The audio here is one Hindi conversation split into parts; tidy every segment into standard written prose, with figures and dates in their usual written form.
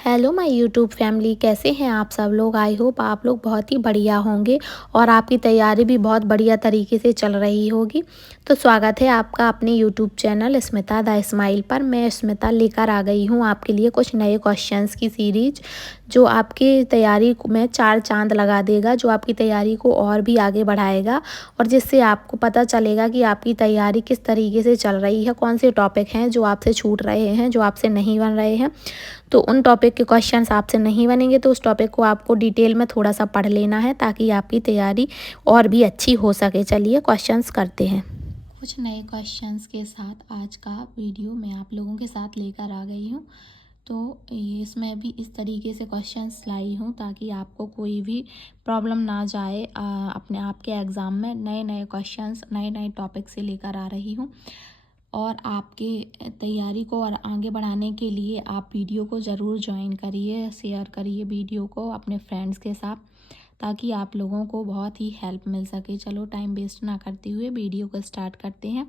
हेलो माय यूट्यूब फैमिली, कैसे हैं आप सब लोग। आई होप आप लोग बहुत ही बढ़िया होंगे और आपकी तैयारी भी बहुत बढ़िया तरीके से चल रही होगी। तो स्वागत है आपका अपने YouTube channel Smita the smile पर। मैं स्मिता लेकर आ गई हूँ आपके लिए कुछ नए क्वेश्चंस की सीरीज जो आपकी तैयारी में चार चांद लगा देगा, जो आपकी तैयारी को और भी आगे बढ़ाएगा और जिससे आपको पता चलेगा कि आपकी तैयारी किस तरीके से चल रही है, कौन से टॉपिक हैं जो आपसे छूट रहे हैं, जो आपसे नहीं बन रहे हैं। तो उन टॉपिक के क्वेश्चंस आपसे नहीं बनेंगे तो उस टॉपिक को आपको डिटेल में थोड़ा सा पढ़ लेना है ताकि आपकी तैयारी और भी अच्छी हो सके। चलिए क्वेश्चंस करते हैं। कुछ नए क्वेश्चंस के साथ आज का वीडियो मैं आप लोगों के साथ लेकर आ गई हूँ। तो इसमें भी इस तरीके से क्वेश्चंस लाई हूँ ताकि आपको कोई भी प्रॉब्लम ना जाए। अपने आपके एग्ज़ाम में नए नए क्वेश्चंस नए नए टॉपिक से लेकर आ रही हूँ और आपके तैयारी को और आगे बढ़ाने के लिए आप वीडियो को ज़रूर ज्वाइन करिए, शेयर करिए वीडियो को अपने फ्रेंड्स के साथ ताकि आप लोगों को बहुत ही हेल्प मिल सके। चलो टाइम वेस्ट ना करते हुए वीडियो को स्टार्ट करते हैं।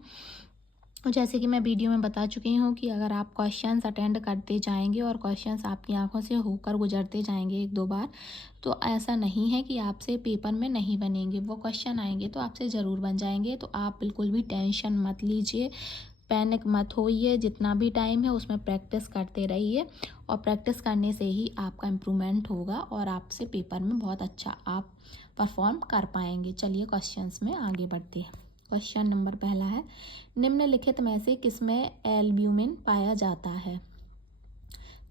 और जैसे कि मैं वीडियो में बता चुकी हूँ कि अगर आप क्वेश्चंस अटेंड करते जाएंगे और क्वेश्चंस आपकी आंखों से होकर गुजरते जाएंगे एक दो बार, तो ऐसा नहीं है कि आपसे पेपर में नहीं बनेंगे। वो क्वेश्चन आएंगे तो आपसे ज़रूर बन जाएंगे। तो आप बिल्कुल भी टेंशन मत लीजिए, पैनिक मत होइए। जितना भी टाइम है उसमें प्रैक्टिस करते रहिए और प्रैक्टिस करने से ही आपका इम्प्रूवमेंट होगा और आपसे पेपर में बहुत अच्छा आप परफॉर्म कर पाएंगे। चलिए क्वेश्चंस में आगे बढ़ते हैं। क्वेश्चन नंबर पहला है, निम्नलिखित में से किसमें एल्ब्यूमिन पाया जाता है।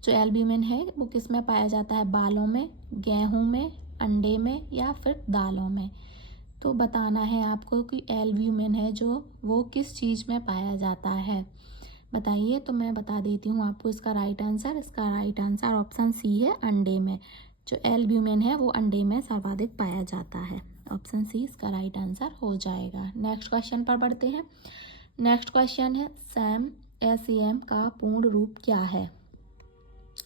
जो एल्ब्यूमिन है वो किस में पाया जाता है, बालों में, गेहूं में, अंडे में या फिर दालों में। तो बताना है आपको कि एल्ब्यूमिन है जो वो किस चीज़ में पाया जाता है, बताइए। तो मैं बता देती हूँ आपको इसका राइट आंसर। इसका राइट आंसर ऑप्शन सी है, अंडे में। जो एल्ब्यूमिन है वो अंडे में सर्वाधिक पाया जाता है। ऑप्शन सी इसका राइट आंसर हो जाएगा। नेक्स्ट क्वेश्चन पर बढ़ते हैं। नेक्स्ट क्वेश्चन है, SEM का पूर्ण रूप क्या है।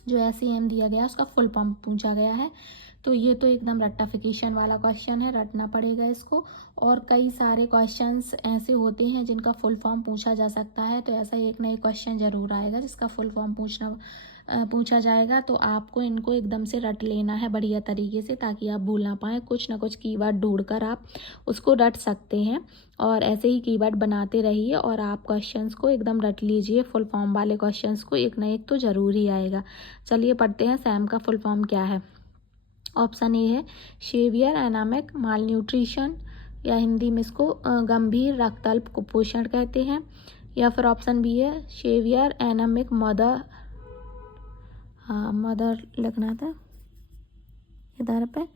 जो SEM दिया गया उसका फुल फॉर्म पूछा गया है। तो ये तो एकदम रट्टाफिकेशन वाला क्वेश्चन है, रटना पड़ेगा इसको। और कई सारे क्वेश्चंस ऐसे होते हैं जिनका फुल फॉर्म पूछा जा सकता है, तो ऐसा एक ना एक क्वेश्चन जरूर आएगा जिसका फुल फॉर्म पूछा जाएगा। तो आपको इनको एकदम से रट लेना है बढ़िया तरीके से ताकि आप भूल ना पाएँ। कुछ ना कुछ कीवर्ड ढूंढकर आप उसको रट सकते हैं और ऐसे ही कीवर्ड बनाते रहिए और आप क्वेश्चंस को एकदम रट लीजिए। फुल फॉर्म वाले क्वेश्चंस को एक ना एक तो ज़रूर ही आएगा। चलिए पढ़ते हैं, सैम का फुल फॉर्म क्या है। ऑप्शन ए है शेवियर एनामिक माल न्यूट्रिशन, या हिंदी में इसको गंभीर रक्तअल्प कुपोषण कहते हैं। या फिर ऑप्शन बी है शेवियर एनामिक मदर, हाँ मदर लिखना था इधर पे।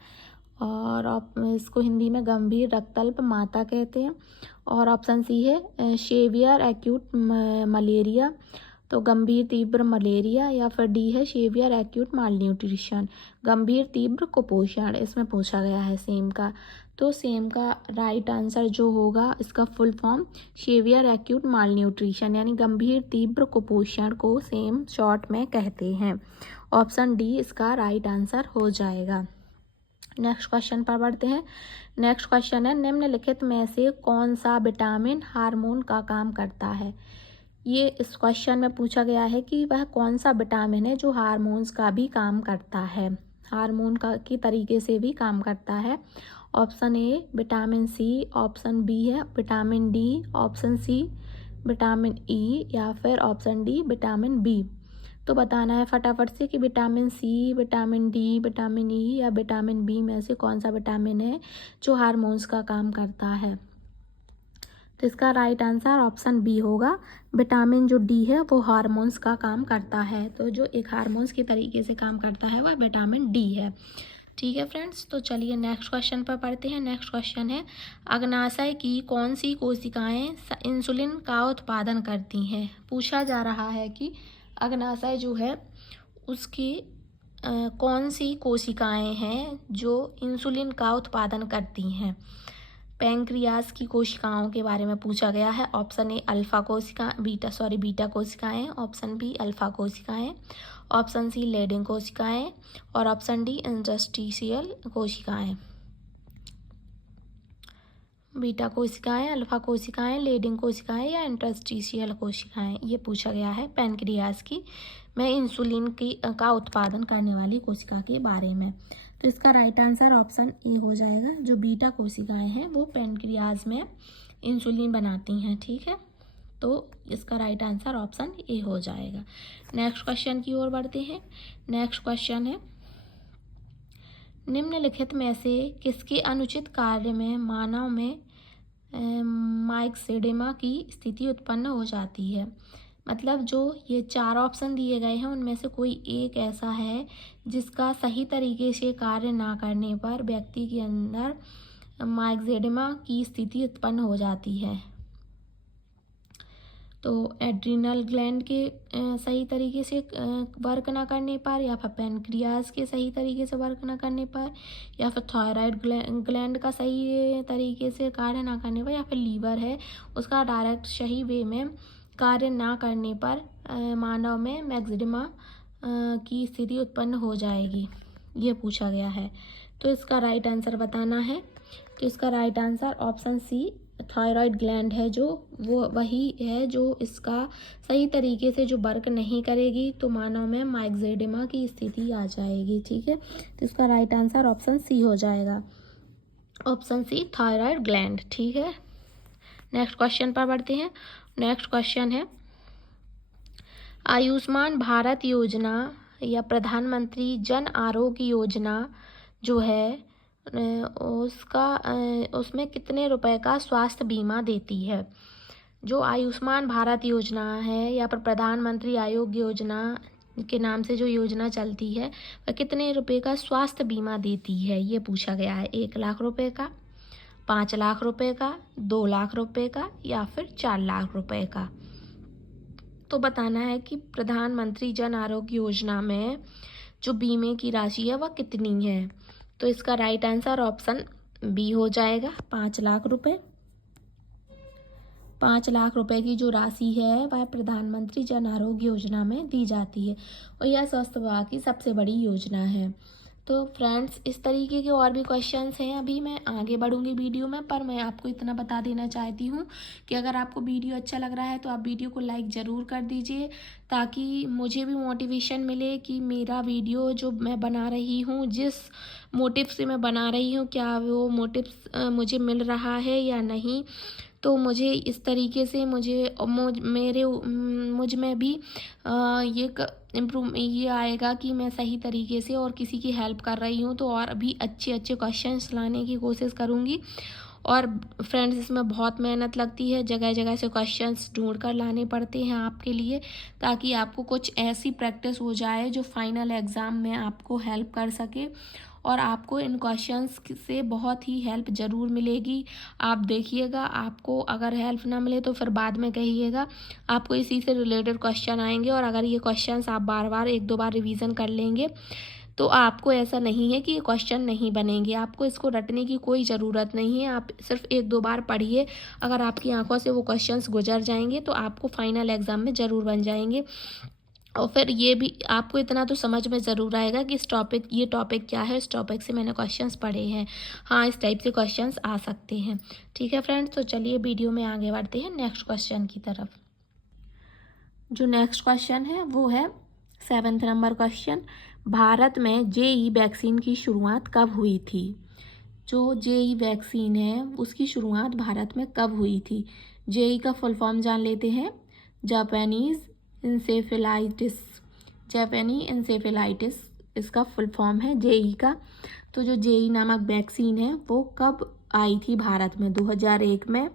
और इसको हिंदी में गंभीर रक्तअल्प माता कहते हैं। और ऑप्शन सी है शेवियर एक्यूट मलेरिया, तो गंभीर तीव्र मलेरिया। या फिर डी है शेवियर एक्यूट माल न्यूट्रिशन, गंभीर तीव्र कुपोषण। इसमें पूछा गया है सेम का। तो सेम का राइट आंसर जो होगा इसका फुल फॉर्म शेवियर एक्यूट माल न्यूट्रिशन यानी गंभीर तीव्र कुपोषण को सेम शॉर्ट में कहते हैं। ऑप्शन डी इसका राइट आंसर हो जाएगा। नेक्स्ट क्वेश्चन पर बढ़ते हैं। नेक्स्ट क्वेश्चन है, निम्नलिखित में से कौन सा विटामिन हार्मोन का काम करता है। ये इस क्वेश्चन में पूछा गया है कि वह कौन सा विटामिन है जो हार्मोन्स का भी काम करता है, हार्मोन का की तरीके से भी काम करता है। Option A vitamin C, option B है vitamin D, option C vitamin E या फिर ऑप्शन डी विटामिन बी। तो बताना है फटाफट से कि vitamin C, vitamin D, vitamin E या विटामिन बी में से कौन सा विटामिन है जो हार्मोन्स का काम करता है। तो इसका राइट आंसर ऑप्शन बी होगा। विटामिन जो डी है वो हार्मोन्स का काम करता है। तो जो एक हार्मोन्स के तरीके से काम करता है वह विटामिन डी है। ठीक है फ्रेंड्स, तो चलिए नेक्स्ट क्वेश्चन पर पढ़ते हैं। नेक्स्ट क्वेश्चन है, अग्नाशय की कौन सी कोशिकाएं इंसुलिन का उत्पादन करती हैं। पूछा जा रहा है कि अग्नाशय जो है उसकी कौन सी कोशिकाएं हैं जो इंसुलिन का उत्पादन करती हैं। पैंक्रियास की कोशिकाओं के बारे में पूछा गया है। ऑप्शन ए अल्फा कोशिका बीटा कोशिकाएं, ऑप्शन बी अल्फा कोशिकाएं, ऑप्शन सी लेडिंग कोशिकाएं और ऑप्शन डी इंटरस्टिशियल कोशिकाएं। बीटा कोशिकाएं, अल्फा कोशिकाएं, लेडिंग कोशिकाएं या इंटरस्टिशियल कोशिकाएं, ये पूछा गया है पैनक्रियाज की में इंसुलिन का उत्पादन करने वाली कोशिका के बारे में। तो इसका राइट आंसर ऑप्शन ए हो जाएगा। जो बीटा कोशिकाएं हैं वो पैनक्रियाज में इंसुलिन बनाती हैं, ठीक है। तो इसका राइट आंसर ऑप्शन ए हो जाएगा। नेक्स्ट क्वेश्चन की ओर बढ़ते हैं। नेक्स्ट क्वेश्चन है, निम्नलिखित में से किसके अनुचित कार्य में मानव में माइक्सेडेमा की स्थिति उत्पन्न हो जाती है। मतलब जो ये 4 ऑप्शन दिए गए हैं उनमें से कोई एक ऐसा है जिसका सही तरीके से कार्य ना करने पर व्यक्ति के अंदर माइक्सेडेमा की स्थिति उत्पन्न हो जाती है। तो एड्रिनल ग्लैंड के सही तरीके से वर्क ना करने पर, या फिर पैनक्रियाज के सही तरीके से वर्क ना करने पर, या फिर थायराइड ग्लैंड का सही तरीके से कार्य ना करने पर, या फिर लीवर है उसका डायरेक्ट सही वे में कार्य ना करने पर मानव में मैक्सिडिमा की स्थिति उत्पन्न हो जाएगी, ये पूछा गया है। तो इसका राइट आंसर बताना है। तो इसका right answer option C thyroid gland है, जो वो वही है जो इसका सही तरीके से जो वर्क नहीं करेगी तो मानव में माइक्सेडेमा की स्थिति आ जाएगी, ठीक है। तो इसका राइट आंसर ऑप्शन सी हो जाएगा, ऑप्शन सी थायराइड ग्लैंड, ठीक है। नेक्स्ट क्वेश्चन पर बढ़ते हैं। नेक्स्ट क्वेश्चन है, आयुष्मान भारत योजना या प्रधानमंत्री जन आरोग्य योजना जो है उसमें कितने रुपए का स्वास्थ्य बीमा देती है। जो आयुष्मान भारत योजना है या फिर प्रधानमंत्री आरोग्य योजना के नाम से जो योजना चलती है वह कितने रुपए का स्वास्थ्य बीमा देती है, ये पूछा गया है। 1 लाख रुपए का, 5 लाख रुपए का, 2 लाख रुपए का या फिर 4 लाख रुपए का। तो बताना है कि प्रधानमंत्री जन आरोग्य योजना में जो बीमे की राशि है वह कितनी है। तो इसका राइट आंसर ऑप्शन बी हो जाएगा, 5 लाख रुपए। 5 लाख रुपए की जो राशि है वह प्रधानमंत्री जन आरोग्य योजना में दी जाती है और यह स्वास्थ्य विभाग की सबसे बड़ी योजना है। तो फ्रेंड्स, इस तरीके के और भी क्वेश्चंस हैं। अभी मैं आगे बढ़ूंगी वीडियो में, पर मैं आपको इतना बता देना चाहती हूँ कि अगर आपको वीडियो अच्छा लग रहा है तो आप वीडियो को लाइक ज़रूर कर दीजिए, ताकि मुझे भी मोटिवेशन मिले कि मेरा वीडियो जो मैं बना रही हूँ, जिस मोटिव से मैं बना रही हूँ, क्या वो मोटिव मुझे मिल रहा है या नहीं। तो मुझे इस तरीके से मुझ में भी ये आएगा कि मैं सही तरीके से और किसी की हेल्प कर रही हूँ, तो और भी अच्छे अच्छे क्वेश्चंस लाने की कोशिश करूँगी। और फ्रेंड्स, इसमें बहुत मेहनत लगती है, जगह जगह से क्वेश्चंस ढूंढ कर लाने पड़ते हैं आपके लिए, ताकि आपको कुछ ऐसी प्रैक्टिस हो जाए जो फाइनल एग्ज़ाम में आपको हेल्प कर सके। और आपको इन क्वेश्चंस से बहुत ही हेल्प ज़रूर मिलेगी। आप देखिएगा, आपको अगर हेल्प ना मिले तो फिर बाद में कहिएगा। आपको इसी से रिलेटेड क्वेश्चन आएंगे और अगर ये क्वेश्चंस आप बार बार 1-2 बार रिवीजन कर लेंगे तो आपको ऐसा नहीं है कि ये क्वेश्चन नहीं बनेंगे। आपको इसको रटने की कोई ज़रूरत नहीं है, आप सिर्फ 1-2 बार पढ़िए। अगर आपकी आंखों से वो क्वेश्चंस गुजर जाएंगे तो आपको फाइनल एग्ज़ाम में ज़रूर बन जाएंगे। और फिर ये भी आपको इतना तो समझ में ज़रूर आएगा कि ये टॉपिक क्या है, इस टॉपिक से मैंने क्वेश्चंस पढ़े हैं। हाँ, इस टाइप से क्वेश्चंस आ सकते हैं, ठीक है फ्रेंड्स। तो चलिए वीडियो में आगे बढ़ते हैं नेक्स्ट क्वेश्चन की तरफ। जो नेक्स्ट क्वेश्चन है वो है 7th नंबर क्वेश्चन, भारत में जेई वैक्सीन की शुरुआत कब हुई थी। जो जेई वैक्सीन है उसकी शुरुआत भारत में कब हुई थी। जेई का फुल फॉर्म जान लेते हैं, जापानीज़ इंसेफेलाइटिस इसका फुल फॉर्म है जेई का। तो जो जेई नामक वैक्सीन है वो कब आई थी भारत में, 2001 में,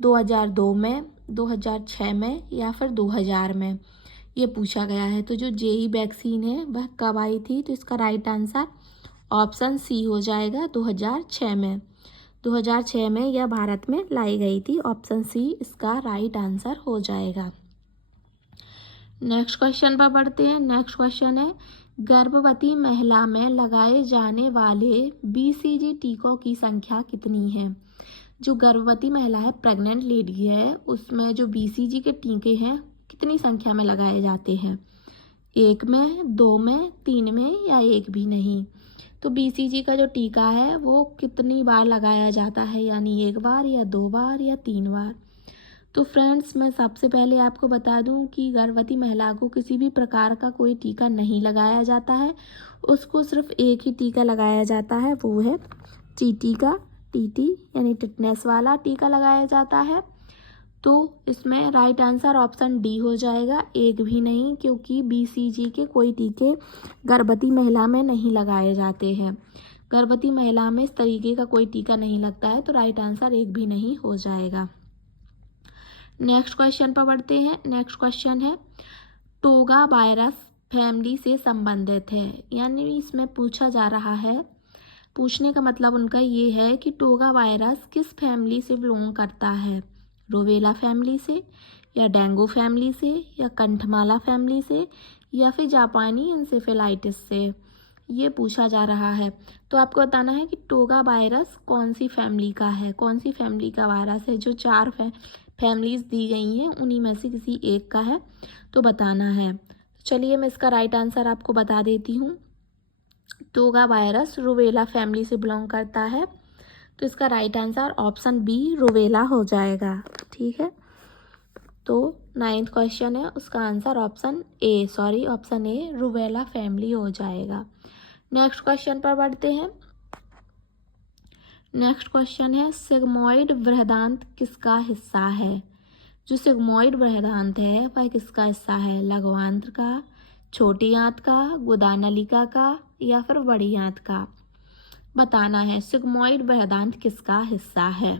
2002 में, 2006 में या फिर 2000 में, ये पूछा गया है। तो जो जेई वैक्सीन है वह कब आई थी। तो इसका राइट आंसर ऑप्शन सी हो जाएगा, 2006 में। 2006 में यह भारत में लाई गई थी, ऑप्शन सी इसका राइट आंसर हो जाएगा। नेक्स्ट क्वेश्चन पर बढ़ते हैं। नेक्स्ट क्वेश्चन है, गर्भवती महिला में लगाए जाने वाले BCG टीकों की संख्या कितनी है। जो गर्भवती महिला है, प्रेग्नेंट लेडी है, उसमें जो BCG के टीके हैं कितनी संख्या में लगाए जाते हैं, 1 में, 2 में, 3 में या 1 भी नहीं। तो BCG का जो टीका है वो कितनी बार लगाया जाता है, यानी 1 बार या 2 बार या 3 बार। तो फ्रेंड्स, मैं सबसे पहले आपको बता दूं कि गर्भवती महिला को किसी भी प्रकार का कोई टीका नहीं लगाया जाता है, उसको सिर्फ एक ही टीका लगाया जाता है, वो है TT का, TT यानी टिटनेस वाला टीका लगाया जाता है। तो इसमें राइट आंसर ऑप्शन डी हो जाएगा, एक भी नहीं, क्योंकि BCG के कोई टीके गर्भवती महिला में नहीं लगाए जाते हैं। गर्भवती महिला में इस तरीके का कोई टीका नहीं लगता है, तो राइट आंसर एक भी नहीं हो जाएगा। नेक्स्ट क्वेश्चन पर बढ़ते हैं। नेक्स्ट क्वेश्चन है टोगा वायरस फैमिली से संबंधित है, यानी इसमें पूछा जा रहा है, पूछने का मतलब उनका ये है कि टोगा वायरस किस फैमिली से बिलोंग करता है, रूबेला फैमिली से या डेंगू फैमिली से या कंठमाला फैमिली से या फिर जापानी इंसेफेलाइटिस से, ये पूछा जा रहा है। तो आपको बताना है कि टोगा वायरस कौन सी फैमिली का है, कौन सी फैमिली का वायरस है। जो 4 फैमिलीज दी गई हैं उन्हीं में से किसी एक का है, तो बताना है। चलिए मैं इसका राइट आंसर आपको बता देती हूँ। टोगा वायरस रूबेला फैमिली से बिलोंग करता है, तो इसका right answer option B rubella हो जाएगा। ठीक है, तो 9th क्वेश्चन है, उसका answer option A rubella family हो जाएगा। नेक्स्ट क्वेश्चन पर बढ़ते हैं। नेक्स्ट क्वेश्चन है सिग्मोइड बृहदांत किसका हिस्सा है। जो सिग्मोइड बृहदांत है वह किसका हिस्सा है, लघ्वांत्र का, छोटी आंत का, गुदानलिका का या फिर बड़ी आंत का, बताना है सिग्मोइड बृहदांत किसका हिस्सा है।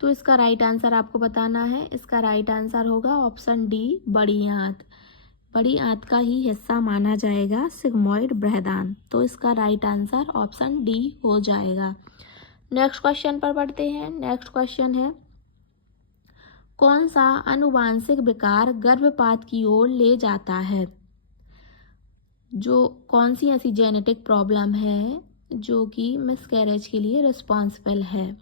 तो इसका राइट आंसर आपको बताना है। इसका राइट आंसर होगा ऑप्शन डी, बड़ी आंत। बड़ी आंत का ही हिस्सा माना जाएगा सिग्मोइड बृहदांत, तो इसका राइट आंसर ऑप्शन डी हो जाएगा। नेक्स्ट क्वेश्चन पर बढ़ते हैं। नेक्स्ट क्वेश्चन है कौन सा आनुवांशिक विकार गर्भपात की ओर ले जाता है। जो कौन सी ऐसी जेनेटिक प्रॉब्लम है जो कि मिसकैरेज के लिए रिस्पॉन्सिबल है,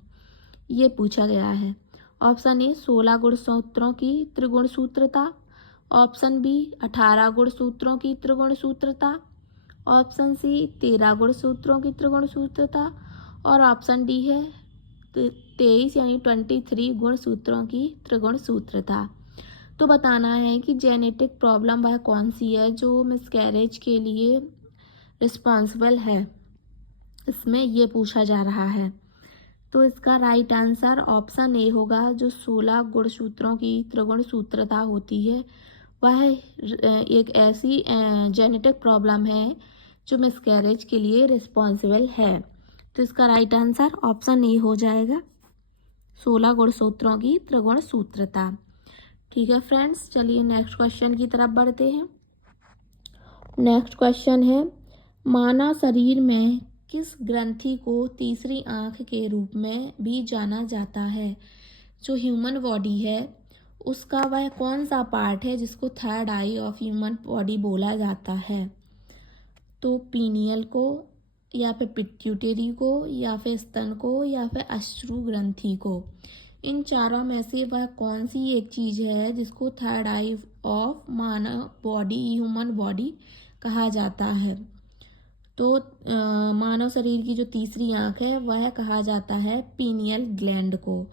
ये पूछा गया है। ऑप्शन ए 16 गुणसूत्रों की त्रिगुणसूत्रता, ऑप्शन बी 18 गुणसूत्रों की त्रिगुणसूत्रता, ऑप्शन सी 13 गुणसूत्रों की त्रिगुणसूत्रता और ऑप्शन डी है 23 यानी 23 गुणसूत्रों की त्रिगुणसूत्रता। तो बताना है कि जेनेटिक प्रॉब्लम वह कौन सी है जो मिसकैरेज के लिए रिस्पॉन्सिबल है, इसमें ये पूछा जा रहा है। तो इसका राइट आंसर ऑप्शन ए होगा। जो 16 गुणसूत्रों की त्रिगुणसूत्रता होती है वह एक ऐसी जेनेटिक प्रॉब्लम है जो मिसकैरेज के लिए रिस्पॉन्सिबल है, तो इसका राइट आंसर ऑप्शन ए हो जाएगा, 16 गुणसूत्रों की त्रिगुणसूत्रता। ठीक है फ्रेंड्स, चलिए नेक्स्ट क्वेश्चन की तरफ बढ़ते हैं। नेक्स्ट क्वेश्चन है मानव शरीर में किस ग्रंथि को तीसरी आंख के रूप में भी जाना जाता है। जो ह्यूमन बॉडी है उसका वह कौन सा पार्ट है जिसको third I of human body बोला जाता है। तो पीनियल को या फिर पिट्यूटरी को या फिर स्तन को या फिर अश्रु ग्रंथि को, इन चारों में से वह कौन सी एक चीज़ है जिसको third I of Manav body human body कहा जाता है। तो मानव शरीर की जो तीसरी आंख है वह कहा जाता है पीनियल ग्लैंड को।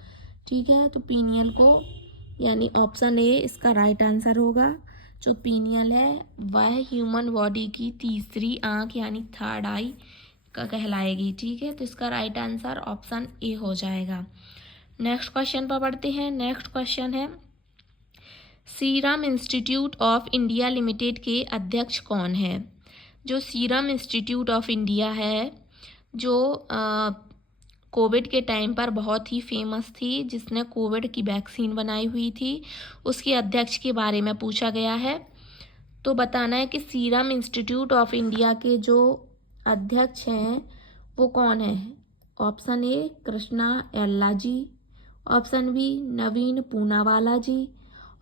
ठीक है, तो पीनियल को यानी ऑप्शन ए इसका राइट आंसर होगा। जो पीनियल है वह ह्यूमन बॉडी की तीसरी आंख यानी थर्ड आई का कहलाएगी। ठीक है, तो इसका राइट आंसर ऑप्शन ए हो जाएगा। नेक्स्ट क्वेश्चन पर बढ़ते हैं। नेक्स्ट क्वेश्चन है serum institute of India limited के अध्यक्ष कौन है। जो सीरम इंस्टीट्यूट ऑफ इंडिया है जो कोविड के टाइम पर बहुत ही फेमस थी, जिसने कोविड की वैक्सीन बनाई हुई थी, उसके अध्यक्ष के बारे में पूछा गया है। तो बताना है कि सीरम इंस्टीट्यूट ऑफ इंडिया के जो अध्यक्ष हैं वो कौन है। Option A Krishna Ella ji, option B Naveen Poonawalla ji,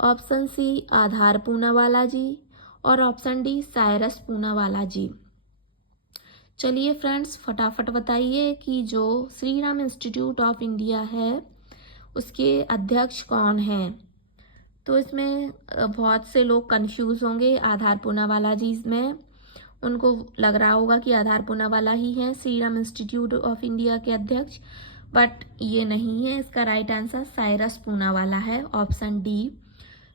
option C Adar Poonawalla ji और ऑप्शन डी साइरस पूनावाला जी। चलिए फ्रेंड्स, फटाफट बताइए कि जो Shri Ram institute of India है उसके अध्यक्ष कौन हैं। तो इसमें बहुत से लोग कंफ्यूज होंगे। आधार पूनावाला जी इसमें उनको लग रहा होगा कि आधार पूनावाला ही हैं सीरम इंस्टीट्यूट ऑफ इंडिया के अध्यक्ष, बट ये नहीं है। इसका राइट आंसर साइरस पूनावाला है, ऑप्शन डी।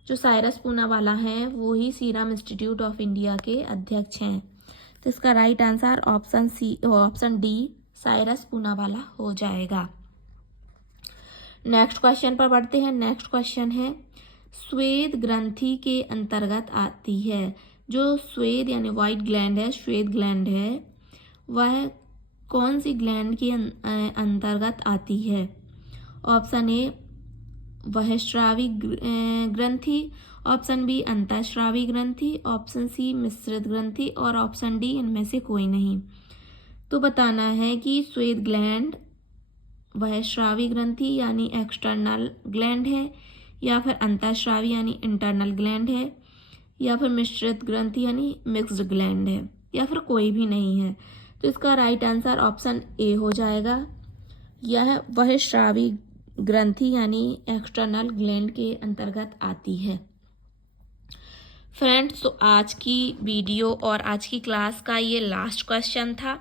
जो साइरस पूनावाला हैं वो ही सीरम इंस्टीट्यूट ऑफ इंडिया के अध्यक्ष हैं। तो इसका right answer option D Cyrus Poonawalla हो जाएगा। नेक्स्ट क्वेश्चन पर बढ़ते हैं। नेक्स्ट क्वेश्चन है श्वेत ग्रंथि के अंतर्गत आती है। जो श्वेत यानी वाइट ग्लैंड है, श्वेत ग्लैंड है, वह कौन सी ग्लैंड के अंतर्गत आती है? ऑप्शन ए बहिःस्रावी ग्रंथि, ऑप्शन बी अंतःस्रावी ग्रंथि, ऑप्शन सी मिश्रित ग्रंथि और ऑप्शन डी इनमें से कोई नहीं। तो बताना है कि श्वेत ग्लैंड बहिःस्रावी ग्रंथि यानी एक्सटर्नल ग्लैंड है, या फिर अंतःस्रावी यानी इंटरनल ग्लैंड है, या फिर मिश्रित ग्रंथि यानी मिक्स्ड ग्लैंड है, या फिर कोई भी नहीं है। तो इसका राइट आंसर ऑप्शन ए हो जाएगा। यह बहिःस्रावी ग्रंथि यानी एक्सटर्नल ग्लैंड के अंतर्गत आती है। फ्रेंड्स, तो आज की वीडियो और आज की क्लास का ये लास्ट क्वेश्चन था,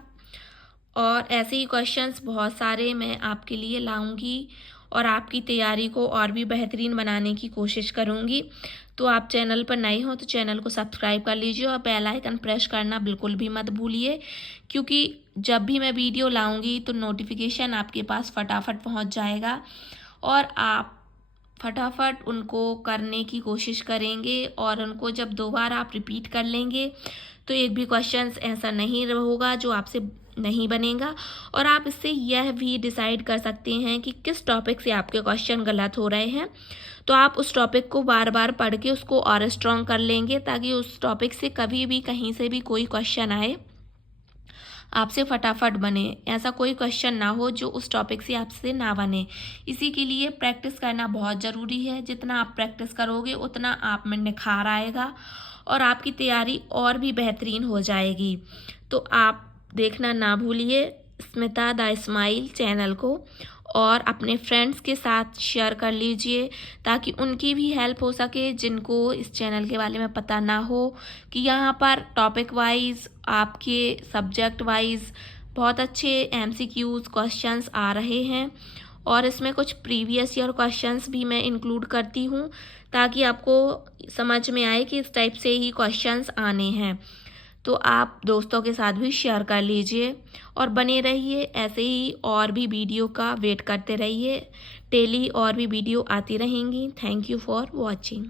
और ऐसे ही क्वेश्चंस बहुत सारे मैं आपके लिए लाऊंगी और आपकी तैयारी को और भी बेहतरीन बनाने की कोशिश करूंगी। तो आप चैनल पर नए हो तो चैनल को सब्सक्राइब कर लीजिए और बेल आइकन प्रेस करना बिल्कुल भी मत भूलिए, क्योंकि जब भी मैं वीडियो लाऊंगी तो नोटिफिकेशन आपके पास फटाफट पहुंच जाएगा और आप फटाफट उनको करने की कोशिश करेंगे, और उनको जब 2 बार आप रिपीट कर लेंगे तो एक भी क्वेश्चन ऐसा नहीं होगा जो आपसे नहीं बनेगा। और आप इससे यह भी डिसाइड कर सकते हैं कि किस टॉपिक से आपके क्वेश्चन गलत हो रहे हैं, तो आप उस टॉपिक को बार बार पढ़ के उसको और स्ट्रॉन्ग कर लेंगे, ताकि उस टॉपिक से कभी भी कहीं से भी कोई क्वेश्चन आए आपसे फटाफट बने। ऐसा कोई क्वेश्चन ना हो जो उस टॉपिक से आपसे ना बने। इसी के लिए प्रैक्टिस करना बहुत ज़रूरी है। जितना आप प्रैक्टिस करोगे उतना आप में निखार आएगा और आपकी तैयारी और भी बेहतरीन हो जाएगी। तो आप देखना ना भूलिए स्मिता द स्माइल चैनल को, और अपने फ्रेंड्स के साथ शेयर कर लीजिए ताकि उनकी भी हेल्प हो सके, जिनको इस चैनल के बारे में पता ना हो कि यहाँ पर टॉपिक वाइज आपके सब्जेक्ट वाइज बहुत अच्छे MCQs क्वेश्चंस आ रहे हैं, और इसमें कुछ प्रीवियस ईयर क्वेश्चंस भी मैं इंक्लूड करती हूँ ताकि आपको समझ में आए कि इस टाइप से ही क्वेश्चंस आने हैं। तो आप दोस्तों के साथ भी शेयर कर लीजिए और बने रहिए ऐसे ही, और भी वीडियो का वेट करते रहिए। डेली और भी वीडियो आती रहेंगी। Thank you for watching.